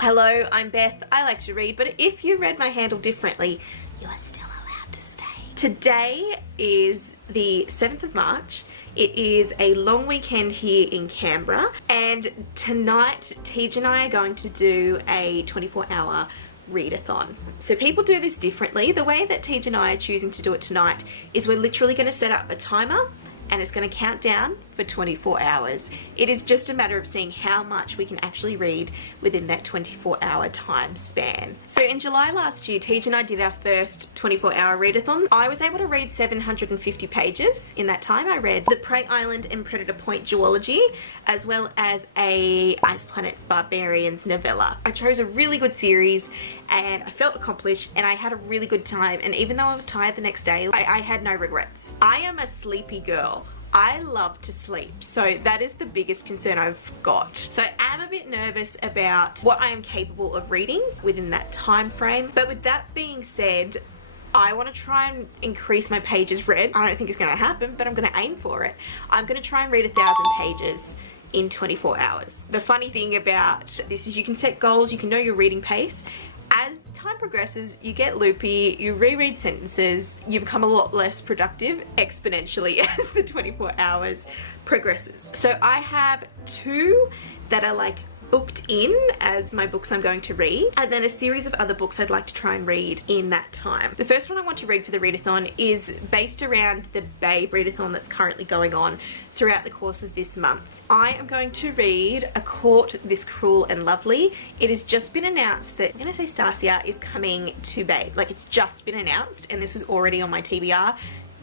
Hello, I'm Beth. I like to read, but if you read my handle differently, you are still allowed to stay. Today is the 7th of March. It is a long weekend here in Canberra, and tonight Tej and I are going to do a 24-hour readathon. So people do this differently. The way that Tej and I are choosing to do it tonight is we're literally going to set up a timer and it's going to count down for 24 hours. It is just a matter of seeing how much we can actually read within that 24-hour time span. So in July last year, Tej and I did our first 24-hour readathon. I was able to read 750 pages in that time. I read the Prey Island and Predator Point duology, as well as a Ice Planet Barbarians novella. I chose a really good series and I felt accomplished and I had a really good time, and even though I was tired the next day, I had no regrets. I am a sleepy girl. I love to sleep, so that is the biggest concern I've got. So I'm a bit nervous about what I am capable of reading within that time frame. But with that being said, I want to try and increase my pages read. I don't think it's going to happen, but I'm going to aim for it. I'm going to try and read 1,000 pages in 24 hours. The funny thing about this is you can set goals, you can know your reading pace. As time progresses, you get loopy, you reread sentences, you become a lot less productive exponentially as the 24 hours progresses. So I have 2 that are like booked in as my books I'm going to read, and then a series of other books I'd like to try and read in that time. The first one I want to read for the readathon is based around the Babe readathon that's currently going on throughout the course of this month. I am going to read A Court This Cruel and Lovely. It has just been announced that, I'm going to say Stasia is coming to Babe. Like, it's just been announced and this was already on my TBR.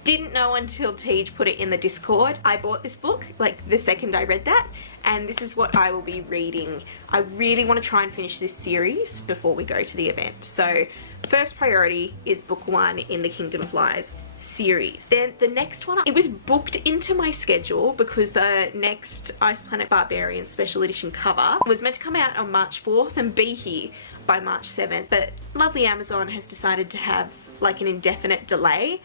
Didn't know until Tej put it in the Discord. I bought this book like the second I read that, and this is what I will be reading. I really want to try and finish this series before we go to the event. So first priority is book 1 in the Kingdom of Lies series. Then the next one, it was booked into my schedule because the next Ice Planet Barbarians special edition cover was meant to come out on March 4th and be here by March 7th, but lovely Amazon has decided to have like an indefinite delay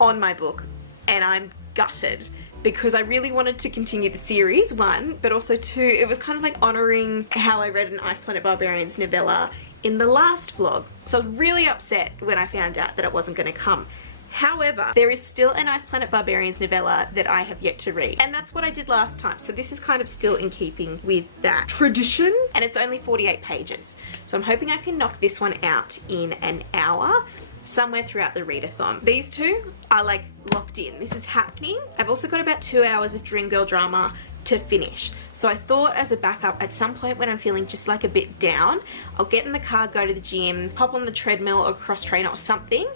on my book, and I'm gutted because I really wanted to continue the series, 1, but also 2, it was kind of like honouring how I read an Ice Planet Barbarians novella in the last vlog. So I was really upset when I found out that it wasn't going to come. However, there is still an Ice Planet Barbarians novella that I have yet to read, and that's what I did last time, so this is kind of still in keeping with that tradition, and it's only 48 pages. So I'm hoping I can knock this one out in an hour somewhere throughout the readathon. These 2 are like locked in. This is happening. I've also got about 2 hours of Dream Girl drama to finish. So I thought as a backup, at some point when I'm feeling just like a bit down, I'll get in the car, go to the gym, hop on the treadmill or cross trainer or something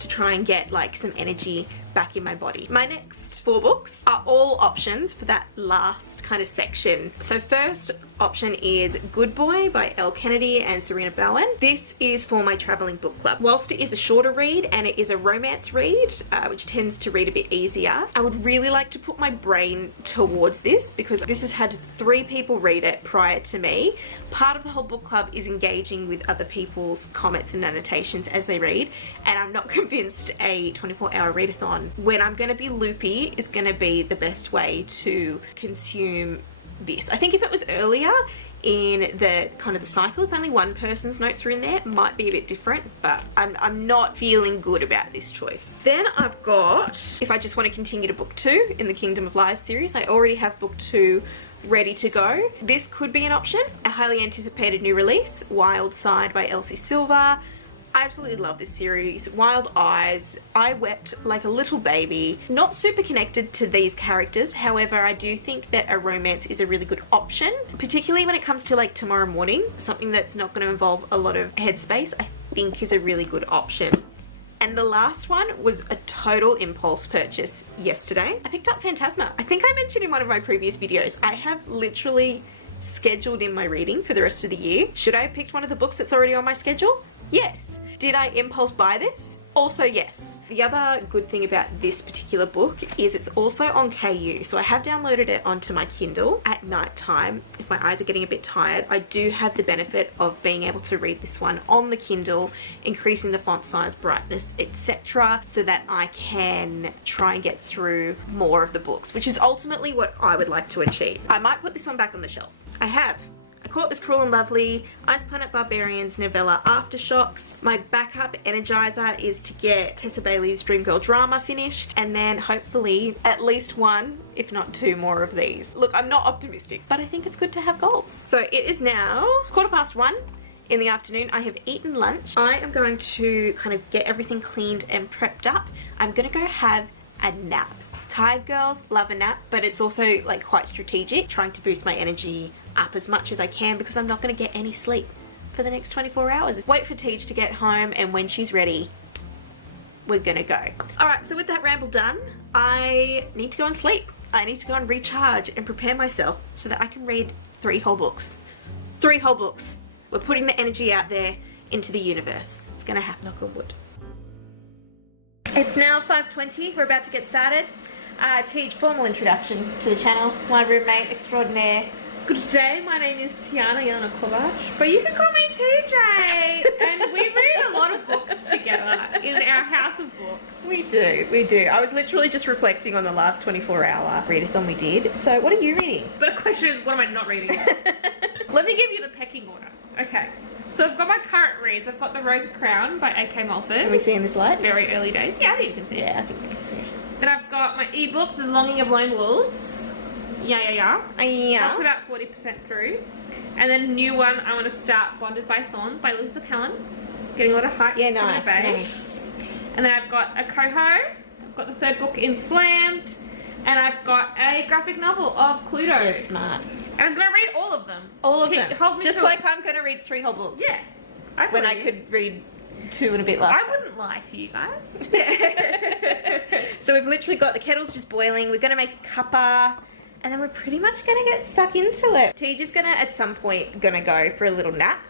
to try and get like some energy back in my body. My next 4 books are all options for that last kind of section. So first option is Good Boy by Elle Kennedy and Serena Bowen. This is for my traveling book club. Whilst it is a shorter read and it is a romance read, which tends to read a bit easier, I would really like to put my brain towards this because this has had 3 people read it prior to me. Part of the whole book club is engaging with other people's comments and annotations as they read, and I'm not convinced a 24-hour readathon when I'm going to be loopy is going to be the best way to consume this. I think if it was earlier in the kind of the cycle, if only one person's notes were in there, it might be a bit different, but I'm not feeling good about this choice. Then I've got, if I just want to continue to book 2 in the Kingdom of Lies series, I already have book 2 ready to go. This could be an option. A highly anticipated new release, Wild Side by Elsie Silver. I absolutely love this series. Wild Eyes. I wept like a little baby. Not super connected to these characters, however I do think that a romance is a really good option, particularly when it comes to like Tomorrow Morning. Something that's not going to involve a lot of headspace I think is a really good option. And the last one was a total impulse purchase yesterday. I picked up Phantasma. I think I mentioned in one of my previous videos, I have literally scheduled in my reading for the rest of the year. Should I have picked one of the books that's already on my schedule? Yes. Did I impulse buy this? Also yes. The other good thing about this particular book is it's also on KU, so I have downloaded it onto my Kindle at night time. If my eyes are getting a bit tired, I do have the benefit of being able to read this one on the Kindle, increasing the font size, brightness, etc., so that I can try and get through more of the books, which is ultimately what I would like to achieve. I might put this one back on the shelf. I have I caught this Cruel and Lovely, Ice Planet Barbarians, Novella Aftershocks. My backup energizer is to get Tessa Bailey's Dream Girl Drama finished, and then hopefully at least one, if not two more of these. Look, I'm not optimistic, but I think it's good to have goals. So it is now 1:15 in the afternoon. I have eaten lunch. I am going to kind of get everything cleaned and prepped up. I'm gonna go have a nap. Tired girls love a nap, but it's also like quite strategic, trying to boost my energy up as much as I can because I'm not gonna get any sleep for the next 24 hours. Wait for Tej to get home, and when she's ready, we're gonna go. All right, so with that ramble done, I need to go and sleep. I need to go and recharge and prepare myself so that I can read 3 whole books. 3 whole books. We're putting the energy out there into the universe. It's gonna happen, knock on wood. It's now 5:20, we're about to get started. Tej, formal introduction to the channel. My roommate extraordinaire. Good day, my name is Tiana Jelena Kovac, but you can call me TJ. And we read a lot of books together in our house of books. We do. I was literally just reflecting on the last 24-hour readathon we did. So what are you reading? But the question is, what am I not reading? Let me give you the pecking order. Okay, so I've got my current reads. I've got The Rogue Crown by A.K. Mulford. Can we see in this light? Very early days. Yeah, I think you can see it. Yeah, I think we can see it. Then I've got my ebook, The Longing of Lone Wolves. Yeah. That's about 40% through. And then a new one, I want to start, Bonded by Thorns by Elizabeth Helen. Getting a lot of hype. Yeah, nice. And then I've got a Coho. I've got the 3rd book in Slammed. And I've got a graphic novel of Cluedo. You're smart. And I'm going to read all of them. All of them. Hold me Just to like it. I'm going to read 3 whole books. Yeah. When I could read 2 and a bit last I time. wouldn't lie to you guys. So we've literally got the kettle's just boiling. We're going to make a cuppa. And then we're pretty much going to get stuck into it. Tej is going to, at some point, going to go for a little nap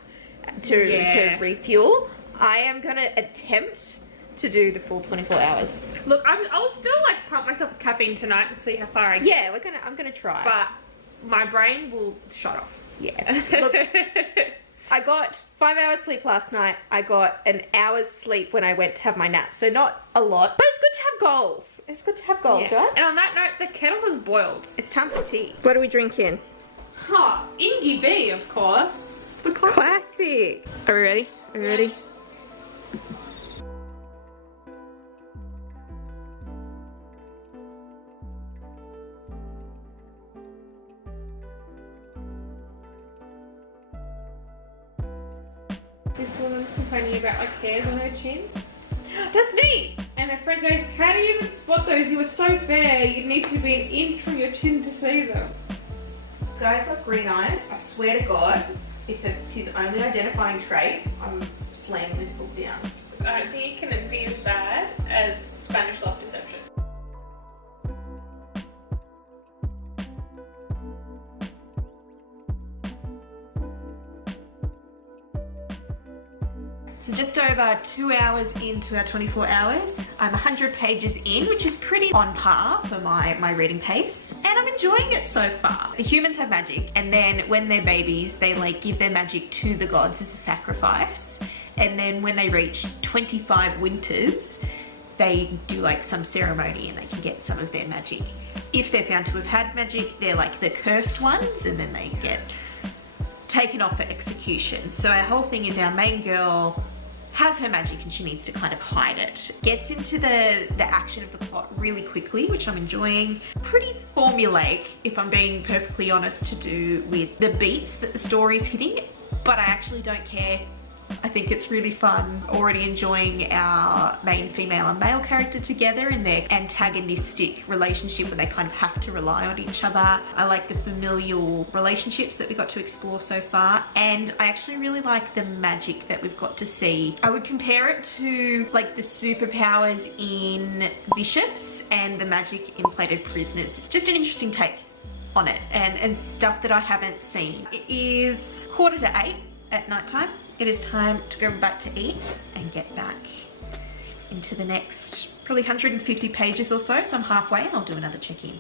to refuel. I am going to attempt to do the full 24 hours. Look, I'll still like pump myself with caffeine tonight and see how far I get. Yeah, I'm going to try. But my brain will shut off. Yeah. Look, I got 5 hours sleep last night. I got an hour's sleep when I went to have my nap. So not a lot, but it's good to have goals. It's good to have goals, right? And on that note, the kettle has boiled. It's time for tea. What are we drinking? Huh, Ingy B, of course. It's the Classic. Are we ready? Are we ready? This woman's complaining about like hairs on her chin. That's me! And her friend goes, how do you even spot those? You were so fair. You'd need to be an inch from your chin to see them. This guy's got green eyes. I swear to God, if it's his only identifying trait, I'm slamming this book down. I don't think it can be as bad as Spanish Love Deception. So just over 2 hours into our 24 hours, I'm 100 pages in, which is pretty on par for my reading pace. And I'm enjoying it so far. The humans have magic, and then when they're babies, they like give their magic to the gods as a sacrifice. And then when they reach 25 winters, they do like some ceremony and they can get some of their magic. If they're found to have had magic, they're like the cursed ones, and then they get taken off for execution. So our whole thing is our main girl has her magic and she needs to kind of hide it. Gets into the action of the plot really quickly, which I'm enjoying. Pretty formulaic, if I'm being perfectly honest, to do with the beats that the story's hitting, but I actually don't care. I think it's really fun. Already enjoying our main female and male character together and their antagonistic relationship where they kind of have to rely on each other. I like the familial relationships that we got to explore so far, and I actually really like the magic that we've got to see. I would compare it to like the superpowers in Vicious and the magic in Plated Prisoners. Just an interesting take on it and stuff that I haven't seen. It is 7:45 at night time. It is time to go back to eat and get back into the next probably 150 pages or so I'm halfway and I'll do another check-in.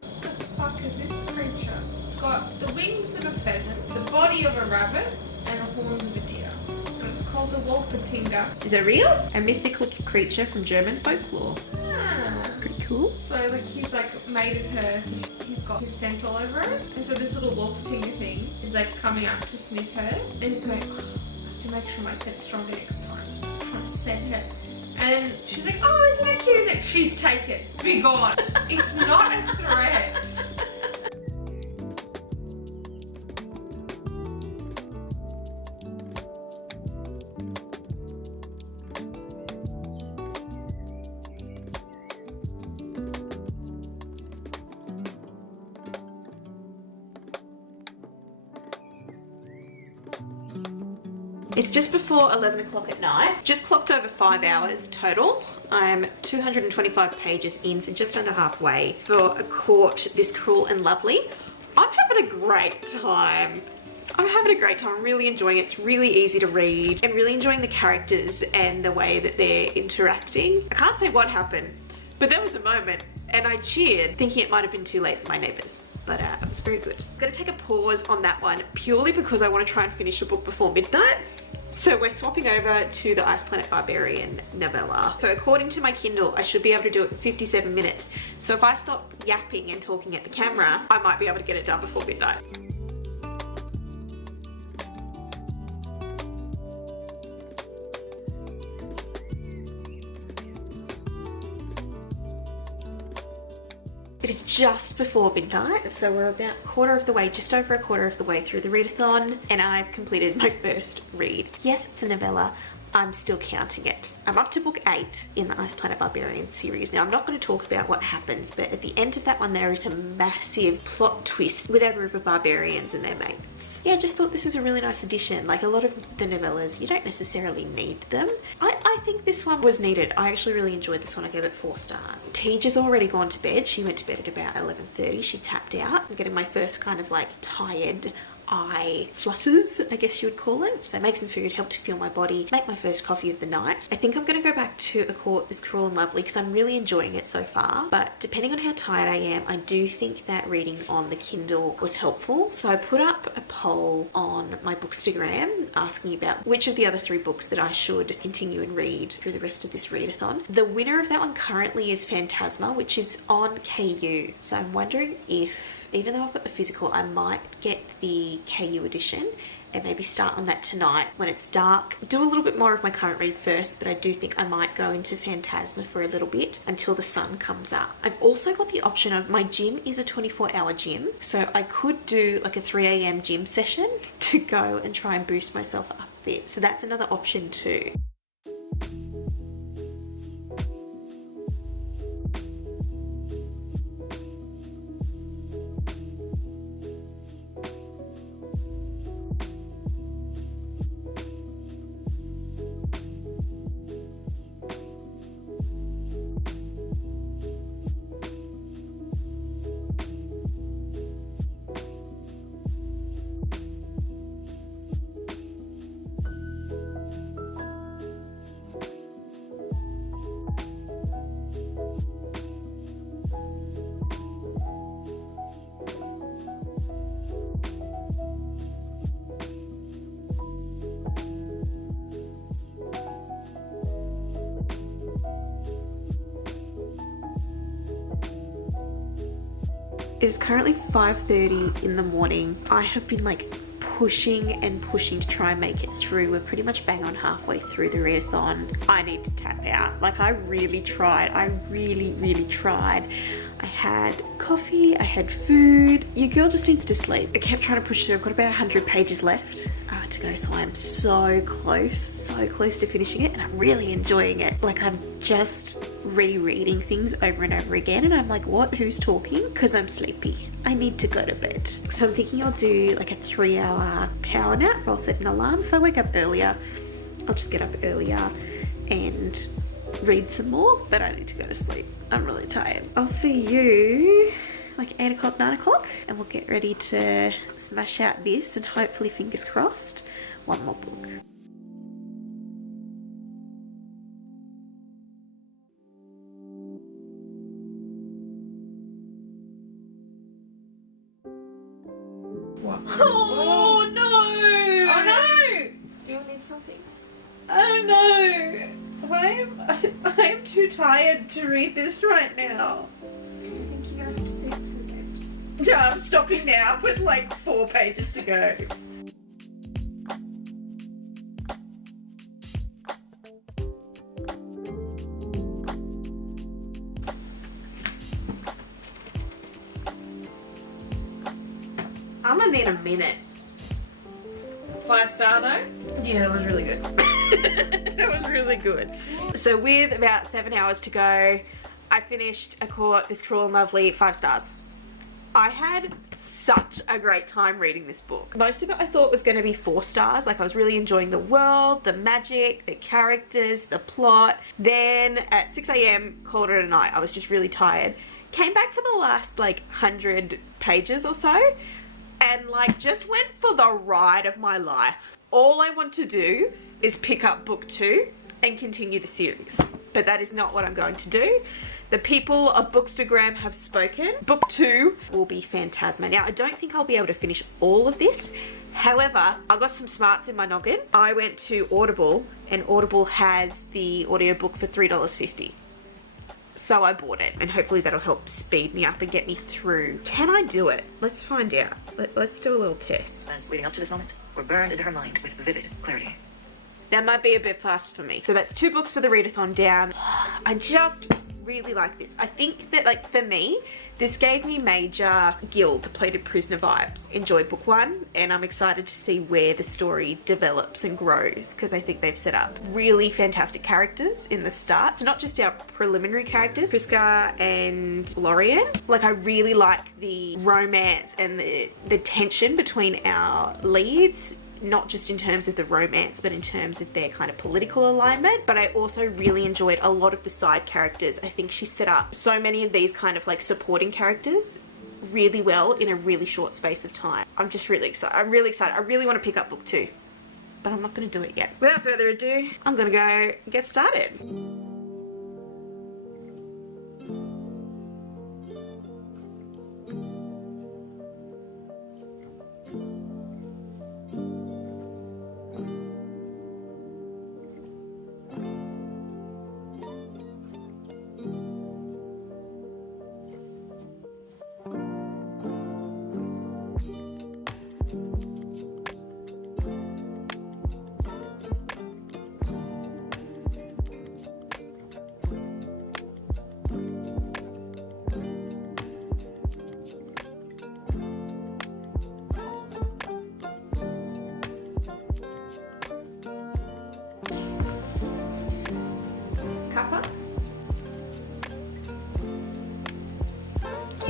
What the fuck is this creature? It's got the wings of a pheasant, the body of a rabbit, and the horns of a deer. And it's called called the Wolpertinger. Is it real? A mythical creature from German folklore. Ah. Pretty cool. So like he's like mated her, so he's got his scent all over it. And so this little Wolpertinger thing is like coming up to sniff her. And he's going, oh, I have to make sure my scent's stronger next time. So I'm trying to scent her. And she's like, oh, isn't that cute? That she's taken. Be gone. It's not a threat. It's just before 11 o'clock at night. Just clocked over 5 hours total. I'm 225 pages in, so just under halfway for A Court This Cruel and Lovely. I'm having a great time. I'm having a great time. I'm really enjoying it. It's really easy to read. I'm really enjoying the characters and the way that they're interacting. I can't say what happened, but there was a moment and I cheered thinking it might have been too late for my neighbours. But it was very good. I'm gonna take a pause on that one purely because I want to try and finish the book before midnight. So we're swapping over to the Ice Planet Barbarian novella. So according to my Kindle, I should be able to do it in 57 minutes. So if I stop yapping and talking at the camera, I might be able to get it done before midnight. It is just before midnight, so we're about just over a quarter of the way through the readathon, and I've completed my first read. Yes, it's a novella. I'm still counting it. I'm up to book 8 in the Ice Planet Barbarian series. Now, I'm not going to talk about what happens, but at the end of that one, there is a massive plot twist with a group of barbarians and their mates. Yeah, I just thought this was a really nice addition. Like a lot of the novellas, you don't necessarily need them. I think this one was needed. I actually really enjoyed this one. I gave it 4 stars. Teja's already gone to bed. She went to bed at about 11:30. She tapped out. I'm getting my first kind of like tired eye flutters, I guess you would call it. So make some food, help to fuel my body, make my first coffee of the night. I think I'm gonna go back to A Court This Cruel and Lovely because I'm really enjoying it so far. But depending on how tired I am, I do think that reading on the Kindle was helpful. So I put up a poll on my Bookstagram asking about which of the other 3 books that I should continue and read through the rest of this readathon. The winner of that one currently is Phantasma, which is on KU. So I'm wondering if, even though I've got the physical, I might get the KU edition and maybe start on that tonight when it's dark. Do a little bit more of my current read first, but I do think I might go into Phantasma for a little bit until the sun comes up. I've also got the option of, my gym is a 24-hour gym, so I could do like a 3 AM gym session to go and try and boost myself up a bit. So that's another option too. It is currently 5:30 in the morning. I have been like pushing and pushing to try and make it through. We're pretty much bang on halfway through the readathon. I need to tap out. Like I really tried. I really tried. I had coffee, I had food. Your girl just needs to sleep. I kept trying to push through. I've got about 100 pages left to go, so I'm so close to finishing it, and I'm really enjoying it. Like I'm just rereading things over and over again, and I'm like, what? Who's talking? Because I'm sleepy. I need to go to bed. So I'm thinking I'll do like a 3-hour power nap. I'll set an alarm. If I wake up earlier, I'll just get up earlier and read some more, but I need to go to sleep. I'm really tired. I'll see you like 8 o'clock, 9 o'clock, and we'll get ready to smash out this and hopefully, fingers crossed, one more book. What? Oh no! Oh no! Do you need something? I don't know. I am too tired to read this right now. I think you're gonna have to see it. Yeah, I'm stopping now with like 4 pages to go. I'm gonna need a minute. 5-star though? Yeah, that was really good. That was really good. So with about 7 hours to go, I finished A Court, This Cruel and Lovely, 5 stars. I had such a great time reading this book. Most of it I thought was going to be 4 stars. Like, I was really enjoying the world, the magic, the characters, the plot. Then at 6 AM, called it a night. I was just really tired. Came back for the last like 100 pages or so, and like just went for the ride of my life. All I want to do is pick up book 2 and continue the series, but that is not what I'm going to do. The people of Bookstagram have spoken. Book 2 will be Phantasma. Now, I don't think I'll be able to finish all of this. However, I got some smarts in my noggin. I went to Audible, and Audible has the audiobook for $3.50. So I bought it, and hopefully that'll help speed me up and get me through. Can I do it? Let's find out. Let's do a little test. Events leading up to this moment were burned into her mind with vivid clarity. That might be a bit fast for me. So that's 2 books for the readathon down. I just really like this. I think that, like, for me, this gave me major Guild, the Plated Prisoner vibes. Enjoyed book 1, and I'm excited to see where the story develops and grows, because I think they've set up really fantastic characters in the start. So not just our preliminary characters, Priska and Lorien. Like, I really like the romance and the tension between our leads. Not just in terms of the romance, but in terms of their kind of political alignment. But I also really enjoyed a lot of the side characters. I think she set up so many of these kind of like supporting characters really well in a really short space of time. I'm just really excited. I'm really excited. I really want to pick up book 2, but I'm not going to do it yet. Without further ado, I'm going to go get started.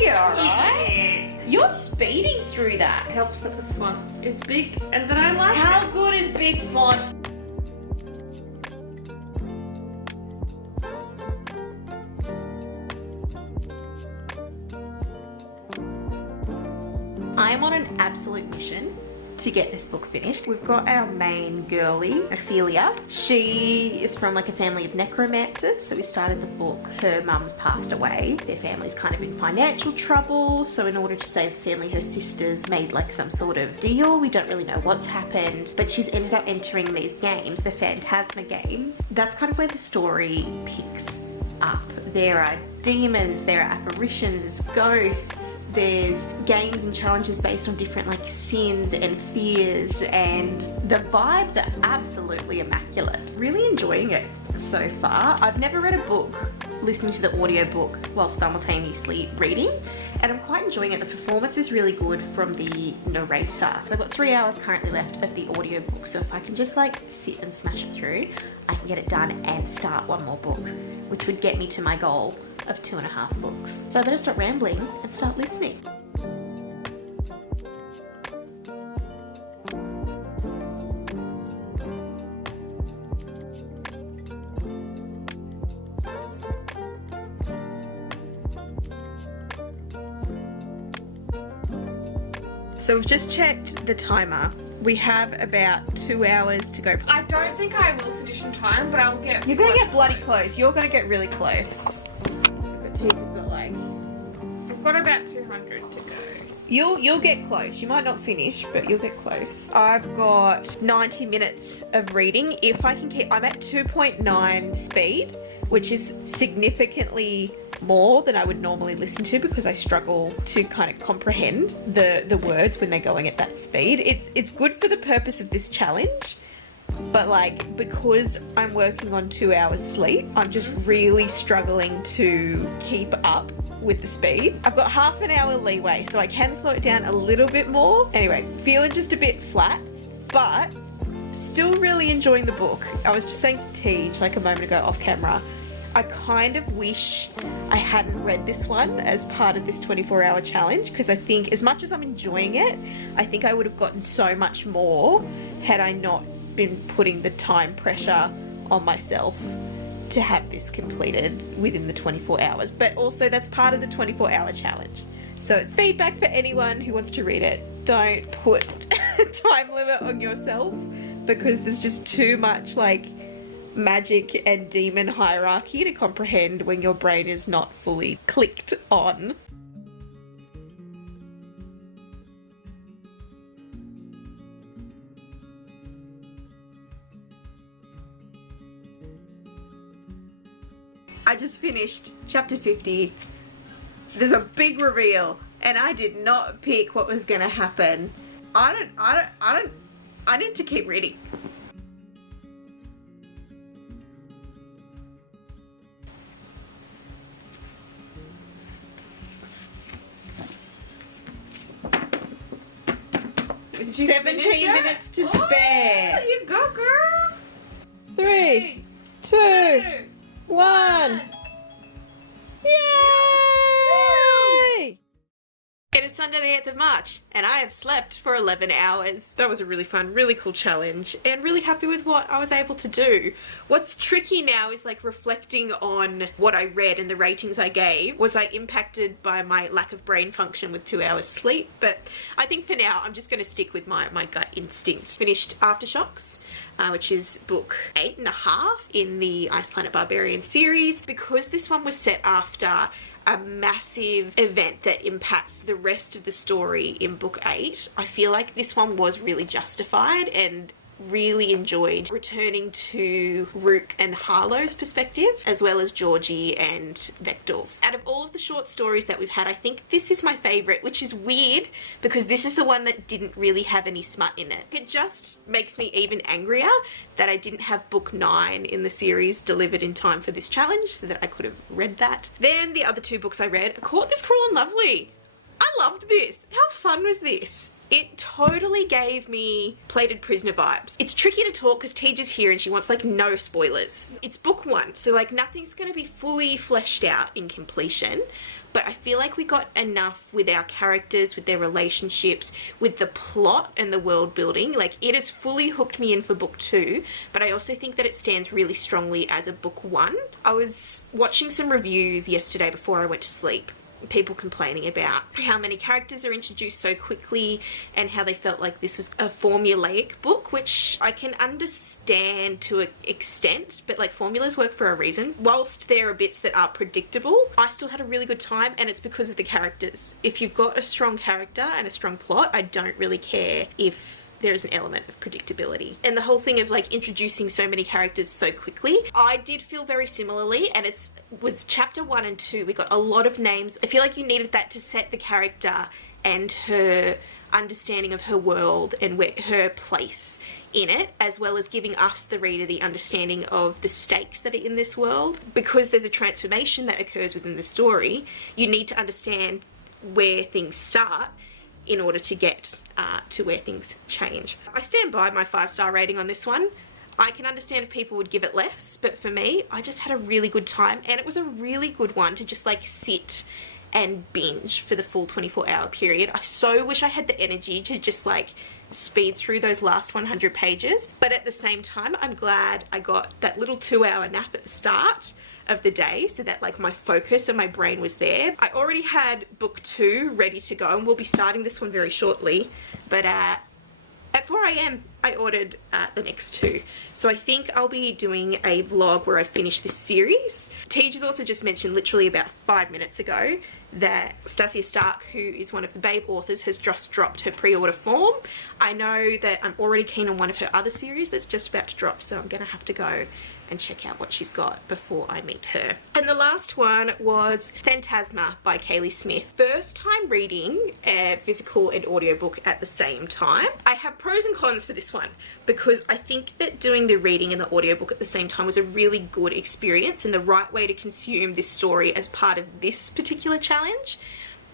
Yeah, right? You're speeding through that. It helps that the font is big and that I like How it. good is big font? I am on an absolute mission to get this book finished. We've got our main girlie, Ophelia. She is from like a family of necromancers. So we started the book, her mum's passed away. Their family's kind of in financial trouble. So in order to save the family, her sisters made like some sort of deal. We don't really know what's happened, but she's ended up entering these games, the Phantasma games. That's kind of where the story picks up. There are demons, there are apparitions, ghosts, there's games and challenges based on different like sins and fears, and the vibes are absolutely immaculate. Really enjoying it so far. I've never read a book listening to the audiobook while simultaneously reading, and I'm quite enjoying it. The performance is really good from the narrator. So I've got 3 hours currently left of the audiobook, so if I can just like sit and smash it through, I can get it done and start one more book, which would get me to my goal of 2.5 books. So I better stop rambling and start listening. So we've just checked the timer. We have about 2 hours to go. I don't think I will finish in time, but I'll get... You're gonna get bloody close. You're gonna get really close. But Teacher's got like... I've got about 200 to go. You'll get close. You might not finish, but you'll get close. I've got 90 minutes of reading. If I can keep, I'm at 2.9 speed, which is significantly more than I would normally listen to because I struggle to kind of comprehend the words when they're going at that speed. It's good for the purpose of this challenge, but like because I'm working on 2 hours sleep, I'm just really struggling to keep up with the speed. I've got half an hour leeway, so I can slow it down a little bit more. Anyway, feeling just a bit flat, but still really enjoying the book. I was just saying to Tej like a moment ago off camera, I kind of wish I hadn't read this one as part of this 24-hour challenge, because I think as much as I'm enjoying it, I think I would have gotten so much more had I not been putting the time pressure on myself to have this completed within the 24 hours. But also that's part of the 24-hour challenge. So it's feedback for anyone who wants to read it. Don't put a time limit on yourself, because there's just too much like magic and demon hierarchy to comprehend when your brain is not fully clicked on. I just finished chapter 50. There's a big reveal and I did not pick what was gonna happen. I need to keep reading. Did you 17 finish it? minutes to Oh, spare. you go, girl. 3, 2, 1. Yay! It is Sunday the 8th of March and I have slept for 11 hours. That was a really fun, really cool challenge and really happy with what I was able to do. What's tricky now is like reflecting on what I read and the ratings I gave. Was I impacted by my lack of brain function with 2 hours sleep? But I think for now I'm just going to stick with my gut instinct. Finished Aftershocks, which is book 8.5 in the Ice Planet Barbarian series. Because this one was set after a massive event that impacts the rest of the story in book 8, I feel like this one was really justified, and really enjoyed returning to Rook and Harlow's perspective, as well as Georgie and Vector's. Out of all of the short stories that we've had, I think this is my favourite, which is weird because this is the one that didn't really have any smut in it. It just makes me even angrier that I didn't have book 9 in the series delivered in time for this challenge so that I could have read that. Then the other 2 books I read, Caught This Cruel and Lovely. I loved this. How fun was this? It totally gave me Plated Prisoner vibes. It's tricky to talk because Tej is here and she wants like no spoilers. It's book 1, so like nothing's going to be fully fleshed out in completion, but I feel like we got enough with our characters, with their relationships, with the plot and the world building. Like it has fully hooked me in for book 2, but I also think that it stands really strongly as a book 1. I was watching some reviews yesterday before I went to sleep. People complaining about how many characters are introduced so quickly and how they felt like this was a formulaic book, which I can understand to an extent, but like formulas work for a reason. Whilst there are bits that are predictable, I still had a really good time, and it's because of the characters. If you've got a strong character and a strong plot, I don't really care if there's an element of predictability. And the whole thing of like introducing so many characters so quickly, I did feel very similarly, and it was chapter 1 and 2. We got a lot of names. I feel like you needed that to set the character and her understanding of her world and her place in it, as well as giving us, the reader, the understanding of the stakes that are in this world. Because there's a transformation that occurs within the story, you need to understand where things start in order to get to where things change. I stand by my 5-star rating on this one. I can understand if people would give it less, but for me, I just had a really good time, and it was a really good one to just like sit and binge for the full 24-hour period. I so wish I had the energy to just like speed through those last 100 pages, but at the same time, I'm glad I got that little 2-hour nap at the start of the day so that like my focus and my brain was there. I already had book 2 ready to go, and we'll be starting this one very shortly, but At 4 AM I ordered the next two. So I think I'll be doing a vlog where I finish this series. Tej has also just mentioned literally about 5 minutes ago that Stasia Stark, who is one of the Babe authors, has just dropped her pre-order form. I know that I'm already keen on one of her other series that's just about to drop, so I'm gonna have to go and check out what she's got before I meet her. And the last one was Phantasma by Kaylee Smith. First time reading a physical and audiobook at the same time. I have pros and cons for this one because I think that doing the reading and the audiobook at the same time was a really good experience and the right way to consume this story as part of this particular challenge.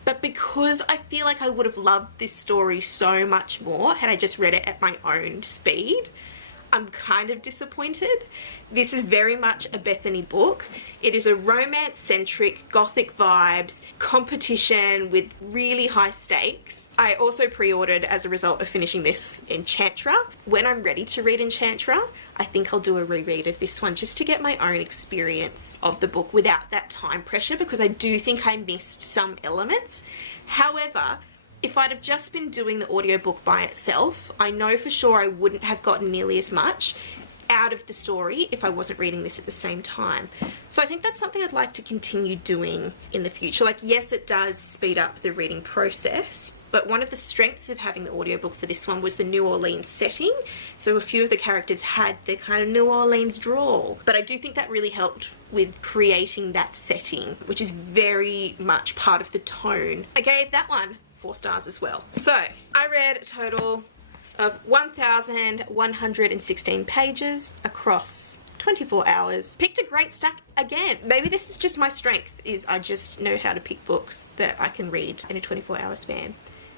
But because I feel like I would have loved this story so much more had I just read it at my own speed, I'm kind of disappointed. This is very much a Bethany book. It is a romance-centric, gothic vibes, competition with really high stakes. I also pre-ordered as a result of finishing this Enchantra. When I'm ready to read Enchantra, I think I'll do a reread of this one just to get my own experience of the book without that time pressure, because I do think I missed some elements. However, if I'd have just been doing the audiobook by itself, I know for sure I wouldn't have gotten nearly as much out of the story if I wasn't reading this at the same time. So I think that's something I'd like to continue doing in the future. Like, yes, it does speed up the reading process, but one of the strengths of having the audiobook for this one was the New Orleans setting. So a few of the characters had their kind of New Orleans drawl. But I do think that really helped with creating that setting, which is very much part of the tone. I gave that one 4 stars as well. So I read a total of 1,116 pages across 24 hours. Picked a great stack again. Maybe this is just my strength, is I just know how to pick books that I can read in a 24-hour span.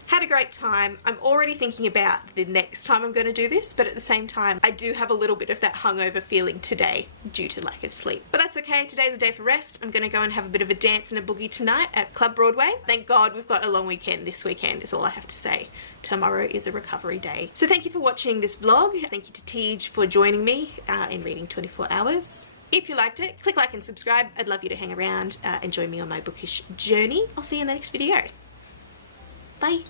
Had a great time. I'm already thinking about the next time I'm going to do this, but at the same time, I do have a little bit of that hungover feeling today due to lack of sleep. But that's okay. Today's a day for rest. I'm going to go and have a bit of a dance and a boogie tonight at Club Broadway. Thank God we've got a long weekend this weekend, is all I have to say. Tomorrow is a recovery day. So thank you for watching this vlog. Thank you to Tej for joining me in reading 24 hours. If you liked it, click like and subscribe. I'd love you to hang around and join me on my bookish journey. I'll see you in the next video. Bye.